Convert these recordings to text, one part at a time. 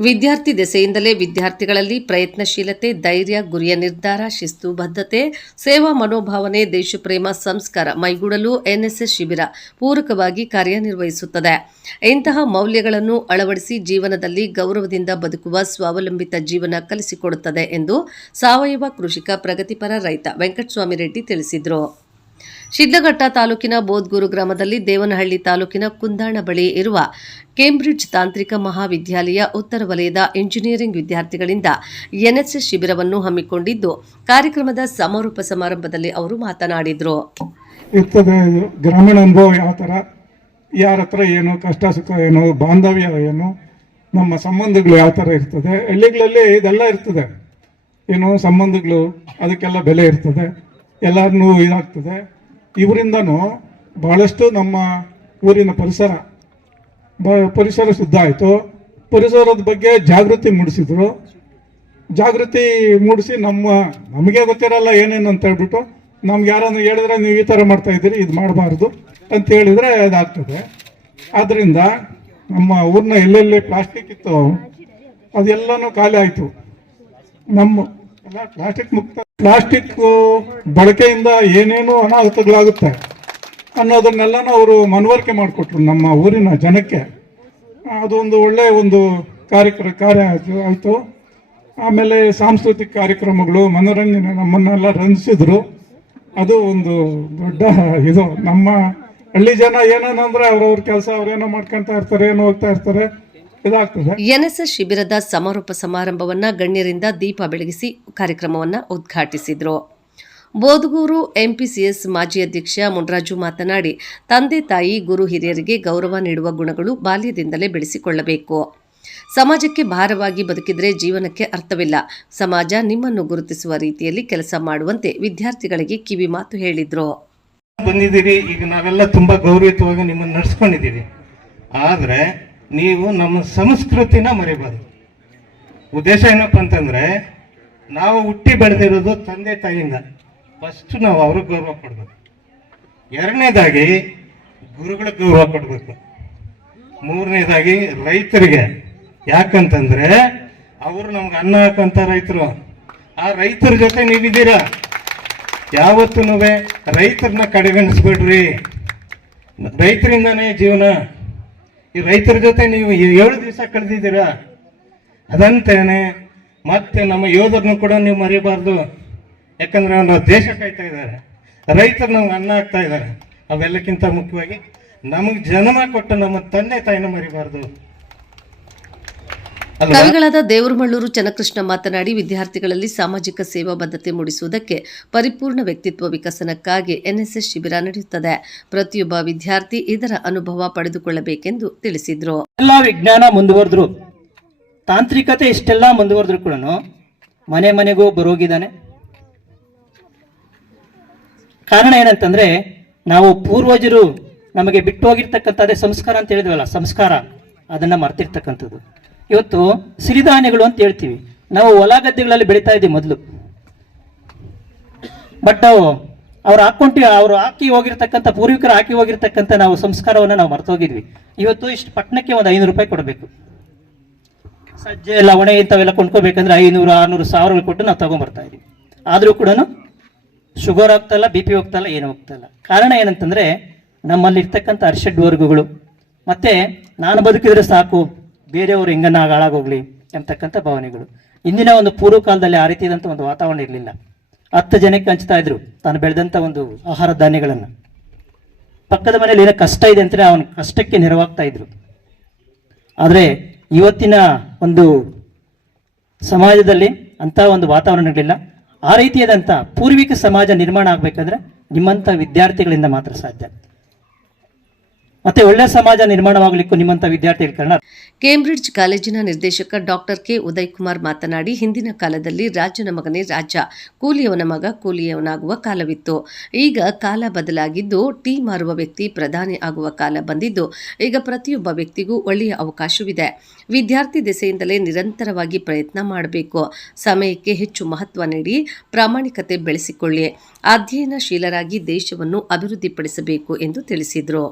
ವಿದ್ಯಾರ್ಥಿ ದೆಸೆಯಿಂದಲೇ ವಿದ್ಯಾರ್ಥಿಗಳಲ್ಲಿ ಪ್ರಯತ್ನಶೀಲತೆ, ಧೈರ್ಯ, ಗುರಿಯ ನಿರ್ಧಾರ, ಶಿಸ್ತು, ಬದ್ಧತೆ, ಸೇವಾ ಮನೋಭಾವನೆ, ದೇಶಪ್ರೇಮ, ಸಂಸ್ಕಾರ ಮೈಗೂಡಲು ಎನ್ಎಸ್ಎಸ್ ಶಿಬಿರ ಪೂರಕವಾಗಿ ಕಾರ್ಯನಿರ್ವಹಿಸುತ್ತದೆ. ಇಂತಹ ಮೌಲ್ಯಗಳನ್ನು ಅಳವಡಿಸಿ ಜೀವನದಲ್ಲಿ ಗೌರವದಿಂದ ಬದುಕುವ ಸ್ವಾವಲಂಬಿತ ಜೀವನ ಕಲಿಸಿಕೊಡುತ್ತದೆ ಎಂದು ಸಾವಯವ ಕೃಷಿಕ ಪ್ರಗತಿಪರ ರೈತ ವೆಂಕಟಸ್ವಾಮಿ ರೆಡ್ಡಿ ತಿಳಿಸಿದರು. ಶಿಡ್ಲಘಟ್ಟ ತಾಲೂಕಿನ ಬೋದ್ಗೂರು ಗ್ರಾಮದಲ್ಲಿ ದೇವನಹಳ್ಳಿ ತಾಲೂಕಿನ ಕುಂದಾಣ ಬಳಿ ಇರುವ ಕೇಂಬ್ರಿಡ್ಜ್ ತಾಂತ್ರಿಕ ಮಹಾವಿದ್ಯಾಲಯ ಉತ್ತರ ವಲಯದ ಇಂಜಿನಿಯರಿಂಗ್ ವಿದ್ಯಾರ್ಥಿಗಳಿಂದ ಎನ್ಎಸ್ಎಸ್ ಶಿಬಿರವನ್ನು ಹಮ್ಮಿಕೊಂಡಿದ್ದು, ಕಾರ್ಯಕ್ರಮದ ಸಮಾರೋಪ ಸಮಾರಂಭದಲ್ಲಿ ಅವರು ಮಾತನಾಡಿದರು. ಗ್ರಾಮೀಣ ಅನುಭವ ಯಾವ ಥರ, ಯಾರ ಹತ್ರ ಏನು, ಕಷ್ಟ ಸುಖ ಏನು, ಬಾಂಧವ್ಯ ಏನು, ನಮ್ಮ ಸಂಬಂಧಗಳು ಯಾವ ಥರ ಇರ್ತದೆ, ಹಳ್ಳಿಗಳಲ್ಲಿ ಇದೆಲ್ಲ ಇರ್ತದೆ. ಏನು ಸಂಬಂಧಗಳು, ಅದಕ್ಕೆಲ್ಲ ಬೆಲೆ ಇರ್ತದೆ, ಎಲ್ಲರನ್ನೂ ಇದಾಗ್ತದೆ. ಇವರಿಂದನೂ ಬಹಳಷ್ಟು ನಮ್ಮ ಊರಿನ ಪರಿಸರ ಪರಿಸರ ಶುದ್ಧ ಆಯಿತು. ಪರಿಸರದ ಬಗ್ಗೆ ಜಾಗೃತಿ ಮೂಡಿಸಿದ್ರು. ಜಾಗೃತಿ ಮೂಡಿಸಿ ನಮ್ಮ, ನಮಗೆ ಗೊತ್ತಿರಲ್ಲ ಏನೇನು ಅಂತ ಹೇಳ್ಬಿಟ್ಟು ನಮ್ಗೆ ಯಾರನ್ನು ಹೇಳಿದ್ರೆ ನೀವು ಈ ಥರ ಮಾಡ್ತಾ ಇದ್ದೀರಿ, ಇದು ಮಾಡಬಾರ್ದು ಅಂತ ಹೇಳಿದರೆ ಅದಾಗ್ತದೆ. ಆದ್ದರಿಂದ ನಮ್ಮ ಊರಿನ ಎಲ್ಲೆಲ್ಲಿ ಪ್ಲಾಸ್ಟಿಕ್ ಇತ್ತು, ಅದೆಲ್ಲನೂ ಖಾಲಿ ಆಯಿತು. ನಮ್ಮ ಪ್ಲಾಸ್ಟಿಕ್ ಮುಕ್ತ ಪ್ಲಾಸ್ಟಿಕ್ ಬಳಕೆಯಿಂದ ಏನೇನು ಅನಾಹುತಗಳಾಗುತ್ತೆ ಅನ್ನೋದನ್ನೆಲ್ಲನೂ ಅವರು ಮನವರಿಕೆ ಮಾಡಿಕೊಟ್ರು ನಮ್ಮ ಊರಿನ ಜನಕ್ಕೆ. ಅದೊಂದು ಒಳ್ಳೆಯ ಒಂದು ಕಾರ್ಯಕ್ರಮ ಕಾರ್ಯ ಆಯಿತು. ಆಮೇಲೆ ಸಾಂಸ್ಕೃತಿಕ ಕಾರ್ಯಕ್ರಮಗಳು, ಮನೋರಂಜನೆ ನಮ್ಮನ್ನೆಲ್ಲ ರಂಜಿಸಿದ್ರು. ಅದು ಒಂದು ದೊಡ್ಡ ಇದು. ನಮ್ಮ ಹಳ್ಳಿ ಜನ ಏನೇನಂದ್ರೆ ಅವ್ರವ್ರ ಕೆಲಸ ಅವ್ರೇನೋ ಮಾಡ್ಕೊಂತ ಇರ್ತಾರೆ, ಏನೋ ಹೋಗ್ತಾ ಇರ್ತಾರೆ. ಎನ್ಎಸ್ಎಸ್ ಶಿಬಿರದ ಸಮಾರೋಪ ಸಮಾರಂಭವನ್ನ ಗಣ್ಯರಿಂದ ದೀಪ ಬೆಳಗಿಸಿ ಕಾರ್ಯಕ್ರಮವನ್ನ ಉದ್ಘಾಟಿಸಿದರು. ಬೋದಗೂರು ಎಂಪಿಸಿಎಸ್ ಮಾಜಿ ಅಧ್ಯಕ್ಷ ಮುನ್ರಾಜು ಮಾತನಾಡಿ ತಂದೆ ತಾಯಿ ಗುರು ಹಿರಿಯರಿಗೆ ಗೌರವ ನೀಡುವ ಗುಣಗಳು ಬಾಲ್ಯದಿಂದಲೇ ಬೆಳೆಸಿಕೊಳ್ಳಬೇಕು. ಸಮಾಜಕ್ಕೆ ಭಾರವಾಗಿ ಬದುಕಿದ್ರೆ ಜೀವನಕ್ಕೆ ಅರ್ಥವಿಲ್ಲ. ಸಮಾಜ ನಿಮ್ಮನ್ನು ಗುರುತಿಸುವ ರೀತಿಯಲ್ಲಿ ಕೆಲಸ ಮಾಡುವಂತೆ ವಿದ್ಯಾರ್ಥಿಗಳಿಗೆ ಕಿವಿ ಮಾತು ಹೇಳಿದ್ರು. ಬಂದಿದ್ದೀರಿ ಈಗ ನಾವೆಲ್ಲ ತುಂಬಾ ಗೌರವಯುತವಾಗಿ ನಿಮ್ಮನ್ನು ನಡೆಸ್ಕೊಂಡಿದ್ದೀರಿ ಆದ್ರೆ ನೀವು ನಮ್ಮ ಸಂಸ್ಕೃತಿನ ಮರಿಬಾರ್ದು. ಉದ್ದೇಶ ಏನಪ್ಪ ಅಂತಂದ್ರೆ, ನಾವು ಹುಟ್ಟಿ ಬೆಳೆದಿರೋದು ತಂದೆ ತಾಯಿಯಿಂದ. ಫಸ್ಟ್ ನಾವು ಅವ್ರಿಗೆ ಗೌರವ ಕೊಡಬೇಕು. ಎರಡನೇದಾಗಿ ಗುರುಗಳಿಗೆ ಗೌರವ ಕೊಡಬೇಕು. ಮೂರನೇದಾಗಿ ರೈತರಿಗೆ. ಯಾಕಂತಂದ್ರೆ, ಅವರು ನಮ್ಗೆ ಅನ್ನ ಹಾಕಂತ ರೈತರು. ಆ ರೈತರ ಜೊತೆ ನೀವಿದ್ದೀರಾ? ಯಾವತ್ತೂ ರೈತರನ್ನ ಕಡೆಗಣಿಸ್ಬೇಡ್ರಿ. ರೈತರಿಂದಾನೇ ಜೀವನ. ಈ ರೈತರ ಜೊತೆ ನೀವು ಏಳು ದಿವಸ ಕಳೆದಿದ್ದೀರಾ? ಅದಂತೇನೆ, ಮತ್ತೆ ನಮ್ಮ ಯೋಧರನ್ನು ಕೂಡ ನೀವು ಮರಿಬಾರ್ದು. ಯಾಕಂದ್ರೆ ನಾವು ದೇಶ ಕಾಯ್ತಾ ಇದ್ದಾರೆ. ರೈತರು ನಮ್ಗೆ ಅನ್ನ ಆಗ್ತಾ ಇದ್ದಾರೆ. ಅವೆಲ್ಲಕ್ಕಿಂತ ಮುಖ್ಯವಾಗಿ ನಮಗೆ ಜನ್ಮ ಕೊಟ್ಟ ನಮ್ಮ ತಂದೆ ತಾಯಿನ ಮರಿಬಾರ್ದು. ಕವಿಗಳಾದ ದೇವರಮಳ್ಳೂರು ಚನ್ನಕೃಷ್ಣ ಮಾತನಾಡಿ ವಿದ್ಯಾರ್ಥಿಗಳಲ್ಲಿ ಸಾಮಾಜಿಕ ಸೇವಾ ಬದ್ಧತೆ ಮೂಡಿಸುವುದಕ್ಕೆ ಪರಿಪೂರ್ಣ ವ್ಯಕ್ತಿತ್ವ ವಿಕಸನಕ್ಕಾಗಿ ಎನ್ಎಸ್ಎಸ್ ಶಿಬಿರ ನಡೆಯುತ್ತದೆ. ಪ್ರತಿಯೊಬ್ಬ ವಿದ್ಯಾರ್ಥಿ ಇದರ ಅನುಭವ ಪಡೆದುಕೊಳ್ಳಬೇಕೆಂದು ತಿಳಿಸಿದ್ರು. ಎಲ್ಲ ವಿಜ್ಞಾನ ಮುಂದುವರೆದ್ರು. ತಾಂತ್ರಿಕತೆ ಇಷ್ಟೆಲ್ಲ ಮುಂದುವರೆದ್ರು ಕೂಡ ಮನೆ ಮನೆಗೂ ಬರೋಗಿದ್ದಾನೆ ಕಾರಣ ಏನಂತಂದ್ರೆ ನಾವು ಪೂರ್ವಜರು ನಮಗೆ ಬಿಟ್ಟು ಹೋಗಿರ್ತಕ್ಕಂಥದ್ದೇ ಸಂಸ್ಕಾರ ಅಂತ ಹೇಳಿದ್ವಲ್ಲ ಸಂಸ್ಕಾರ. ಅದನ್ನ ಮರ್ತಿರ್ತಕ್ಕಂಥದ್ದು. ಇವತ್ತು ಸಿರಿಧಾನ್ಯಗಳು ಅಂತ ಹೇಳ್ತೀವಿ. ನಾವು ಹೊಲ ಗದ್ದೆಗಳಲ್ಲಿ ಬೆಳೀತಾ ಇದ್ದೀವಿ ಮೊದಲು. ಬಟ್ ನಾವು ಅವ್ರು ಹಾಕೊಂಡು ಅವರು ಹಾಕಿ ಹೋಗಿರ್ತಕ್ಕಂಥ, ಪೂರ್ವಿಕರು ಹಾಕಿ ಹೋಗಿರ್ತಕ್ಕಂಥ ನಾವು ಸಂಸ್ಕಾರವನ್ನು ನಾವು ಮರ್ತೋಗಿದ್ವಿ ಇವತ್ತು ಇಷ್ಟು ಪಟ್ಟಣಕ್ಕೆ ಒಂದು ಐನೂರು ರೂಪಾಯಿ ಕೊಡಬೇಕು. ಸಜ್ಜೆ, ಲವಣೆ ಇಂಥವೆಲ್ಲ ಕೊಂಡ್ಕೋಬೇಕಂದ್ರೆ ಐನೂರು, ಆರ್ನೂರು ಸಾವಿರ ಕೊಟ್ಟು ನಾವು ತಗೊಂಡ್ಬರ್ತಾ ಇದ್ದೀವಿ. ಆದರೂ ಕೂಡ ಶುಗರ್ ಹೋಗ್ತಾ ಇಲ್ಲ ಬಿ ಪಿ ಹೋಗ್ತಾ ಇಲ್ಲ ಏನು ಹೋಗ್ತಾ ಇಲ್ಲ ಕಾರಣ ಏನಂತಂದರೆ ನಮ್ಮಲ್ಲಿರ್ತಕ್ಕಂಥ ಅರ್ಷಡ್ ವರ್ಗಗಳು. ಮತ್ತು ನಾನು ಬದುಕಿದ್ರೆ ಸಾಕು. ಬೇರೆಯವರು ಹೆಂಗನ್ನ ಹಾಳಾಗೋಗ್ಲಿ ಎಂಬತಕ್ಕಂಥ ಭಾವನೆಗಳು. ಇಂದಿನ ಒಂದು ಪೂರ್ವ ಕಾಲದಲ್ಲಿ ಆ ರೀತಿಯಾದಂಥ ಒಂದು ವಾತಾವರಣ ಇರಲಿಲ್ಲ. ಹತ್ತು ಜನಕ್ಕೆ ಹಂಚ್ತಾ ಇದ್ರು, ತಾನು ಬೆಳೆದಂಥ ಒಂದು ಆಹಾರ ಧಾನ್ಯಗಳನ್ನು. ಪಕ್ಕದ ಮನೆಯಲ್ಲಿ ಏನೋ ಕಷ್ಟ ಇದೆ ಅಂತಲೇ ಅವನ ಕಷ್ಟಕ್ಕೆ ನೆರವಾಗ್ತಾ ಇದ್ರು. ಆದರೆ ಇವತ್ತಿನ ಒಂದು ಸಮಾಜದಲ್ಲಿ ಅಂತ ಒಂದು ವಾತಾವರಣ ಇರಲಿಲ್ಲ. ಆ ರೀತಿಯಾದಂಥ ಪೂರ್ವಿಕ ಸಮಾಜ ನಿರ್ಮಾಣ ಆಗಬೇಕಾದ್ರೆ ನಿಮ್ಮಂಥ ವಿದ್ಯಾರ್ಥಿಗಳಿಂದ ಮಾತ್ರ ಸಾಧ್ಯ. ಮತ್ತೆ ಒಳ್ಳೆ ಸಮಾಜ ನಿರ್ಮಾಣವಾಗಲಿಕ್ಕೂ ನಿಮ್ಮಂತ ವಿದ್ಯಾರ್ಥಿಗಳು ಕಾರಣ? ಕೇಂಬ್ರಿಡ್ಜ್ ಕಾಲೇಜಿನ ನಿರ್ದೇಶಕ ಡಾಕ್ಟರ್ ಕೆ ಉದಯ್ ಕುಮಾರ್ ಮಾತನಾಡಿ ಹಿಂದಿನ ಕಾಲದಲ್ಲಿ ರಾಜನ ಮಗನೇ ರಾಜ ಕೂಲಿಯವನ ಮಗ ಕೂಲಿಯವನಾಗುವ ಕಾಲವಿತ್ತು. ಈಗ ಕಾಲ ಬದಲಾಗಿದ್ದು ಟೀ ಮಾರುವ ವ್ಯಕ್ತಿ ಪ್ರಧಾನಿ ಆಗುವ ಕಾಲ ಬಂದಿದ್ದು ಈಗ ಪ್ರತಿಯೊಬ್ಬ ವ್ಯಕ್ತಿಗೂ ಒಳ್ಳೆಯ ಅವಕಾಶವಿದೆ. ವಿದ್ಯಾರ್ಥಿ ದೆಸೆಯಿಂದಲೇ ನಿರಂತರವಾಗಿ ಪ್ರಯತ್ನ ಮಾಡಬೇಕು. ಸಮಯಕ್ಕೆ ಹೆಚ್ಚು ಮಹತ್ವ ನೀಡಿ ಪ್ರಾಮಾಣಿಕತೆ ಬೆಳೆಸಿಕೊಳ್ಳಿ. ಅಧ್ಯಯನಶೀಲರಾಗಿ ದೇಶವನ್ನು ಅಭಿವೃದ್ಧಿಪಡಿಸಬೇಕು ಎಂದು ತಿಳಿಸಿದರು.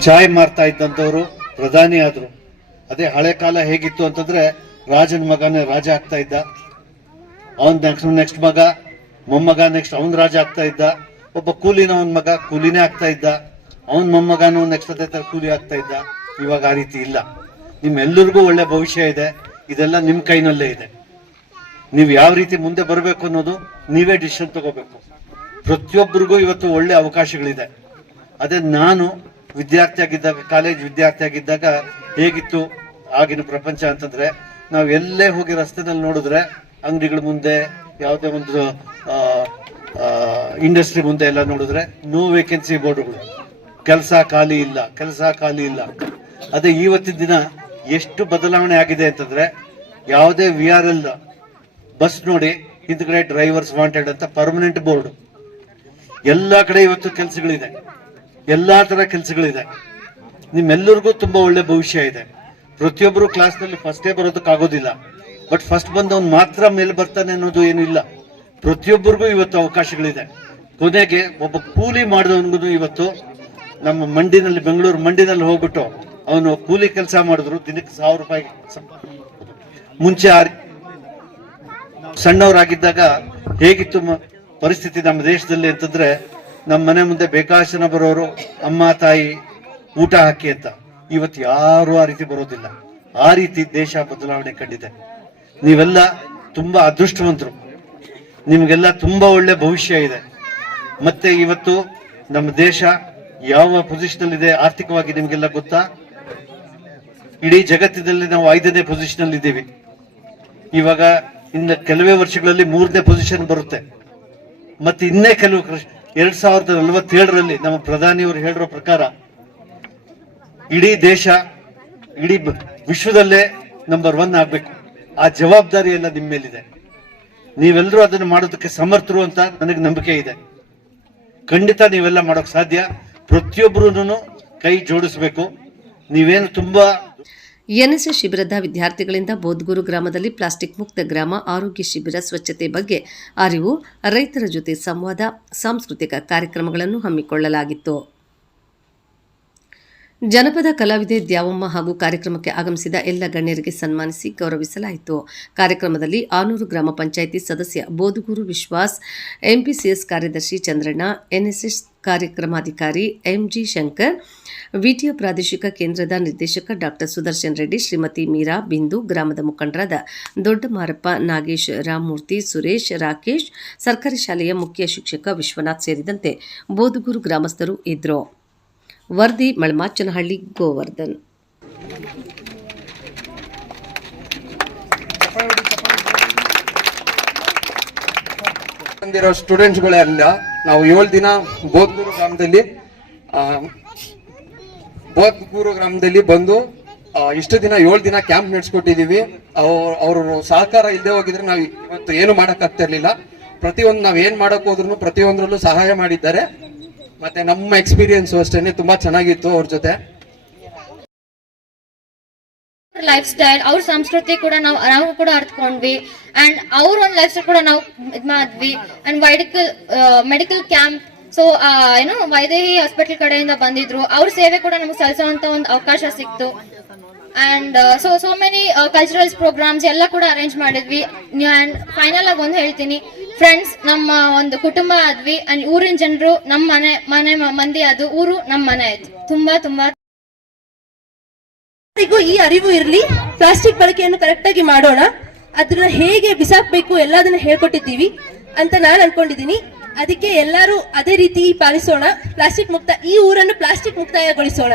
ಚಾಯ್ ಮಾರ್ತಾ ಇದ್ದಂಥವ್ರು ಪ್ರಧಾನಿ ಆದರು. ಅದೇ ಹಳೆ ಕಾಲ ಹೇಗಿತ್ತು ಅಂತಂದ್ರೆ ರಾಜನ ಮಗನೇ ರಾಜ ಆಗ್ತಾ ಇದ್ದ. ಅವನ್ ನೆಕ್ಸ್ಟ್ ನೆಕ್ಸ್ಟ್ ಮಗ, ಮೊಮ್ಮಗ ನೆಕ್ಸ್ಟ್ ಅವನ್ ರಾಜ ಆಗ್ತಾ ಇದ್ದ. ಒಬ್ಬ ಕೂಲಿನ ಅವನ ಮಗ ಕೂಲಿನೇ ಆಗ್ತಾ ಇದ್ದ. ಅವನ್ ಮೊಮ್ಮಗನು ನೆಕ್ಸ್ಟ್ ಅದೇ ತರ ಕೂಲಿ ಆಗ್ತಾ ಇದ್ದ. ಇವಾಗ ಆ ರೀತಿ ಇಲ್ಲ. ನಿಮ್ಮೆಲ್ಲರಿಗೂ ಒಳ್ಳೆ ಭವಿಷ್ಯ ಇದೆ. ಇದೆಲ್ಲ ನಿಮ್ಮ ಕೈನಲ್ಲೇ ಇದೆ. ನೀವು ಯಾವ ರೀತಿ ಮುಂದೆ ಬರಬೇಕು ಅನ್ನೋದು ನೀವೇ ಡಿಸಿಷನ್ ತಗೋಬೇಕು. ಪ್ರತಿಯೊಬ್ಬರಿಗೂ ಇವತ್ತು ಒಳ್ಳೆ ಅವಕಾಶಗಳಿದೆ. ಅದೇ ನಾನು ವಿದ್ಯಾರ್ಥಿ ಆಗಿದ್ದಾಗ ಕಾಲೇಜ್ ವಿದ್ಯಾರ್ಥಿಯಾಗಿದ್ದಾಗ ಹೇಗಿತ್ತು ಆಗಿನ ಪ್ರಪಂಚ ಅಂತಂದ್ರೆ, ನಾವು ಎಲ್ಲೇ ಹೋಗಿ ರಸ್ತೆನಲ್ಲಿ ನೋಡಿದ್ರೆ ಅಂಗಡಿಗಳ ಮುಂದೆ, ಯಾವುದೇ ಒಂದು ಇಂಡಸ್ಟ್ರಿ ಮುಂದೆ ಎಲ್ಲ ನೋಡಿದ್ರೆ ನೋ ವೇಕೆನ್ಸಿ ಬೋರ್ಡ್ಗಳು. ಕೆಲಸ ಖಾಲಿ ಇಲ್ಲ, ಕೆಲಸ ಖಾಲಿ ಇಲ್ಲ. ಅದೇ ಇವತ್ತಿನ ದಿನ ಎಷ್ಟು ಬದಲಾವಣೆ ಆಗಿದೆ ಅಂತಂದ್ರೆ, ಯಾವುದೇ ವಿ ಆರ್ ಎಲ್ ಬಸ್ ನೋಡಿ ಹಿಂದ್ಗಡೆ ಡ್ರೈವರ್ಸ್ ವಾಂಟೆಡ್ ಅಂತ ಪರ್ಮನೆಂಟ್ ಬೋರ್ಡ್. ಎಲ್ಲಾ ಕಡೆ ಇವತ್ತು ಕೆಲಸಗಳಿದೆ. ಎಲ್ಲಾ ತರ ಕೆಲಸಗಳಿದೆ. ನಿಮ್ಮೆಲ್ಲರಿಗೂ ತುಂಬಾ ಒಳ್ಳೆ ಭವಿಷ್ಯ ಇದೆ. ಪ್ರತಿಯೊಬ್ಬರು ಕ್ಲಾಸ್ನಲ್ಲಿ ಫಸ್ಟೇ ಬರೋದಕ್ಕಾಗೋದಿಲ್ಲ. ಬಟ್ ಫಸ್ಟ್ ಬಂದವನ್ ಮಾತ್ರ ಮೇಲೆ ಬರ್ತಾನೆ ಅನ್ನೋದು ಏನು ಇಲ್ಲ. ಪ್ರತಿಯೊಬ್ಬರಿಗೂ ಇವತ್ತು ಅವಕಾಶಗಳಿದೆ. ಕೊನೆಗೆ ಒಬ್ಬ ಕೂಲಿ ಮಾಡಿದವನಿಗೂ ಇವತ್ತು ನಮ್ಮ ಮಂಡಿನಲ್ಲಿ ಬೆಂಗಳೂರು ಮಂಡಿನಲ್ಲಿ ಹೋಗ್ಬಿಟ್ಟು ಅವನು ಕೂಲಿ ಕೆಲಸ ಮಾಡಿದ್ರು, ದಿನಕ್ಕೆ ಸಾವಿರ ರೂಪಾಯಿ ಮುಂಚೆ ಸಣ್ಣವರಾಗಿದ್ದಾಗ ಹೇಗಿತ್ತು ಪರಿಸ್ಥಿತಿ ನಮ್ಮ ದೇಶದಲ್ಲಿ ಅಂತಂದ್ರೆ ನಮ್ಮ ಮನೆ ಮುಂದೆ ಬೇಕಾಶನ ಬರೋರು ಅಮ್ಮ, ತಾಯಿ ಊಟ ಹಾಕಿ ಅಂತ. ಇವತ್ತು ಯಾರು ಆ ರೀತಿ ಬರೋದಿಲ್ಲ. ಆ ರೀತಿ ದೇಶ ಬದಲಾವಣೆ ಕಂಡಿದೆ. ನೀವೆಲ್ಲ ತುಂಬಾ ಅದೃಷ್ಟವಂತರು. ನಿಮಗೆಲ್ಲ ತುಂಬಾ ಒಳ್ಳೆ ಭವಿಷ್ಯ ಇದೆ. ಮತ್ತೆ ಇವತ್ತು ನಮ್ಮ ದೇಶ ಯಾವ ಪೊಸಿಷನ್ ಇದೆ ಆರ್ಥಿಕವಾಗಿ ನಿಮಗೆಲ್ಲ ಗೊತ್ತಾ? ಇಡೀ ಜಗತ್ತಿನಲ್ಲಿ ನಾವು ಐದನೇ ಪೊಸಿಷನ್ ಅಲ್ಲಿ ಇದ್ದೀವಿ ಇವಾಗ ಇನ್ನ ಕೆಲವೇ ವರ್ಷಗಳಲ್ಲಿ ಮೂರನೇ ಪೊಸಿಷನ್ ಬರುತ್ತೆ. ಮತ್ತೆ ಇನ್ನೇ ಕೆಲವು ಎರಡ್ ಸಾವಿರದ ನಲವತ್ತೇಳರಲ್ಲಿ ನಮ್ಮ ಪ್ರಧಾನಿಯವರು ಹೇಳಿರೋ ಪ್ರಕಾರ, ಇಡೀ ದೇಶ, ಇಡೀ ವಿಶ್ವದಲ್ಲೇ ನಂಬರ್ ಒನ್ ಆಗ್ಬೇಕು. ಆ ಜವಾಬ್ದಾರಿ ಎಲ್ಲ ನಿಮ್ಮ ಮೇಲಿದೆ. ನೀವೆಲ್ಲರೂ ಅದನ್ನು ಮಾಡೋದಕ್ಕೆ ಸಮರ್ಥರು ಅಂತ ನನಗೆ ನಂಬಿಕೆ ಇದೆ. ಖಂಡಿತ ನೀವೆಲ್ಲ ಮಾಡೋಕೆ ಸಾಧ್ಯ. ಪ್ರತಿಯೊಬ್ಬರೂ ಕೈ ಜೋಡಿಸ್ಬೇಕು. ನೀವೇನು ತುಂಬಾ ಎನ್ಎಸ್ಎಸ್ ಶಿಬಿರದ ವಿದ್ಯಾರ್ಥಿಗಳಿಂದ ಬೋದ್ಗೂರು ಗ್ರಾಮದಲ್ಲಿ ಪ್ಲಾಸ್ಟಿಕ್ ಮುಕ್ತ ಗ್ರಾಮ ಆರೋಗ್ಯ ಶಿಬಿರ ಸ್ವಚ್ಛತೆ ಬಗ್ಗೆ ಅರಿವು, ರೈತರ ಜೊತೆ ಸಂವಾದ, ಸಾಂಸ್ಕೃತಿಕ ಕಾರ್ಯಕ್ರಮಗಳನ್ನು ಹಮ್ಮಿಕೊಳ್ಳಲಾಗಿತ್ತು. ಜನಪದ ಕಲಾವಿದೆ ದ್ಯಾವಮ್ಮ ಹಾಗೂ ಕಾರ್ಯಕ್ರಮಕ್ಕೆ ಆಗಮಿಸಿದ ಎಲ್ಲ ಗಣ್ಯರಿಗೆ ಸನ್ಮಾನಿಸಿ ಗೌರವಿಸಲಾಯಿತು. ಕಾರ್ಯಕ್ರಮದಲ್ಲಿ ಆನೂರು ಗ್ರಾಮ ಪಂಚಾಯಿತಿ ಸದಸ್ಯ ಬೋದುಗೂರು ವಿಶ್ವಾಸ್, ಎಂಪಿಸಿಎಸ್ ಕಾರ್ಯದರ್ಶಿ ಚಂದ್ರಣ್ಣ ಎನ್ಎಸ್ಎಸ್ ಕಾರ್ಯಕ್ರಮಾಧಿಕಾರಿ ಎಂಜಿ ಶಂಕರ್, ವಿಟಿಯ ಪ್ರಾದೇಶಿಕ ಕೇಂದ್ರದ ನಿರ್ದೇಶಕ ಡಾಕ್ಟರ್ ಸುದರ್ಶನ್ ರೆಡ್ಡಿ, ಶ್ರೀಮತಿ ಮೀರಾ ಬಿಂದು, ಗ್ರಾಮದ ಮುಖಂಡರಾದ ದೊಡ್ಡಮಾರಪ್ಪ ನಾಗೇಶ್, ರಾಮಮೂರ್ತಿ ಸುರೇಶ್, ರಾಕೇಶ್, ಸರ್ಕಾರಿ ಶಾಲೆಯ ಮುಖ್ಯ ಶಿಕ್ಷಕ ವಿಶ್ವನಾಥ್ ಸೇರಿದಂತೆ ಬೋಧಗುರು ಗ್ರಾಮಸ್ಥರು ಇದ್ದರು. ವರದಿ, ಮಳಮಾಚನಹಳ್ಳಿ, ಗೋವರ್ಧನ್. ಬಂದಿರೋ ಸ್ಟೂಡೆಂಟ್ಸ್ಗಳೆಲ್ಲ ನಾವು ಏಳು ದಿನ ಬೋದ್ಗೂರು ಗ್ರಾಮದಲ್ಲಿ ಬೋದ್ಗೂರು ಗ್ರಾಮದಲ್ಲಿ ಬಂದು ಇಷ್ಟು ದಿನ ಏಳು ದಿನ ಕ್ಯಾಂಪ್ ನಡೆಸ್ಕೊಟ್ಟಿದ್ದೀವಿ. ಅವರು ಅವರು ಸಹಕಾರ ಇಲ್ಲದೆ ಹೋಗಿದ್ರೆ ನಾವು ಇವತ್ತು ಏನು ಮಾಡಕ್ ಆಗ್ತಾ ಇರ್ಲಿಲ್ಲ ಪ್ರತಿಯೊಂದು ನಾವು ಏನು ಮಾಡಕ್ ಹೋದ್ರು ಪ್ರತಿಯೊಂದ್ರಲ್ಲೂ ಸಹಾಯ ಮಾಡಿದ್ದಾರೆ. ಮತ್ತೆ ನಮ್ಮ ಎಕ್ಸ್ಪೀರಿಯನ್ಸ್ ಅಷ್ಟೇನೆ ತುಂಬಾ ಚೆನ್ನಾಗಿತ್ತು ಅವ್ರ ಜೊತೆ. ಲೈಫ್ ಸ್ಟೈಲ್ ಅವ್ರ ಸಂಸ್ಕೃತಿ ಕೂಡ ನಾವು ನಾವು ಕೂಡ ಅರ್ಥಕೊಂಡ್ವಿ ಅಂಡ್ ಅವ್ರ ಒಂದು ಲೈಫ್ ಸ್ಟೈಲ್ ಕೂಡ ನಾವು ಇದ್ ಮಾಡಿದ್ವಿ. ಅಂಡ್ ವೈಡಿಕಲ್ ಮೆಡಿಕಲ್ ಕ್ಯಾಂಪ್ ಸೊ ಏನು ವೈದೇಹಿ ಹಾಸ್ಪಿಟಲ್ ಕಡೆಯಿಂದ ಬಂದಿದ್ರು. ಅವ್ರ ಸೇವೆ ಕೂಡ ನಮ್ಗೆ ಸಲ್ಲಿಸುವಂತ ಒಂದು ಅವಕಾಶ ಸಿಕ್ತು. And so so many culturals programs ಎಲ್ಲ ಕೂಡ ಅರೇಂಜ್ ಮಾಡಿದ್ವಿ. ಅಂಡ್ ಫೈನಲ್ ಆಗಿ ಒಂದು ಹೇಳ್ತೀನಿ. ಫ್ರೆಂಡ್ಸ್ ನಮ್ಮ ಒಂದು ಕುಟುಂಬ ಆದ್ವಿ. ಅಂಡ್ ಊರಿನ ಜನರು ನಮ್ಮ ಮನೆ ಮನೆ ಮಂದಿ ಅದು ಊರು ನಮ್ಮ ಮನೆ ಆಯ್ತು. ತುಂಬಾ ತುಂಬಾ ಎಲ್ಲರಿಗೂ ಈ ಅರಿವು ಇರಲಿ. ಪ್ಲಾಸ್ಟಿಕ್ ಬಳಕೆಯನ್ನು ಕರೆಕ್ಟ್ ಆಗಿ ಮಾಡೋಣ. ಅದನ್ನ ಹೇಗೆ ಬಿಸಾಕ್ಬೇಕು ಎಲ್ಲದನ್ನ ಹೇಳ್ಕೊಟ್ಟಿದ್ದೀವಿ ಅಂತ ನಾನು ಅನ್ಕೊಂಡಿದ್ದೀನಿ. ಅದಕ್ಕೆ ಎಲ್ಲರೂ ಅದೇ ರೀತಿ ಪಾಲಿಸೋಣ. ಪ್ಲಾಸ್ಟಿಕ್ ಮುಕ್ತ ಈ ಊರನ್ನು ಪ್ಲಾಸ್ಟಿಕ್ ಮುಕ್ತಾಯಗೊಳಿಸೋಣ.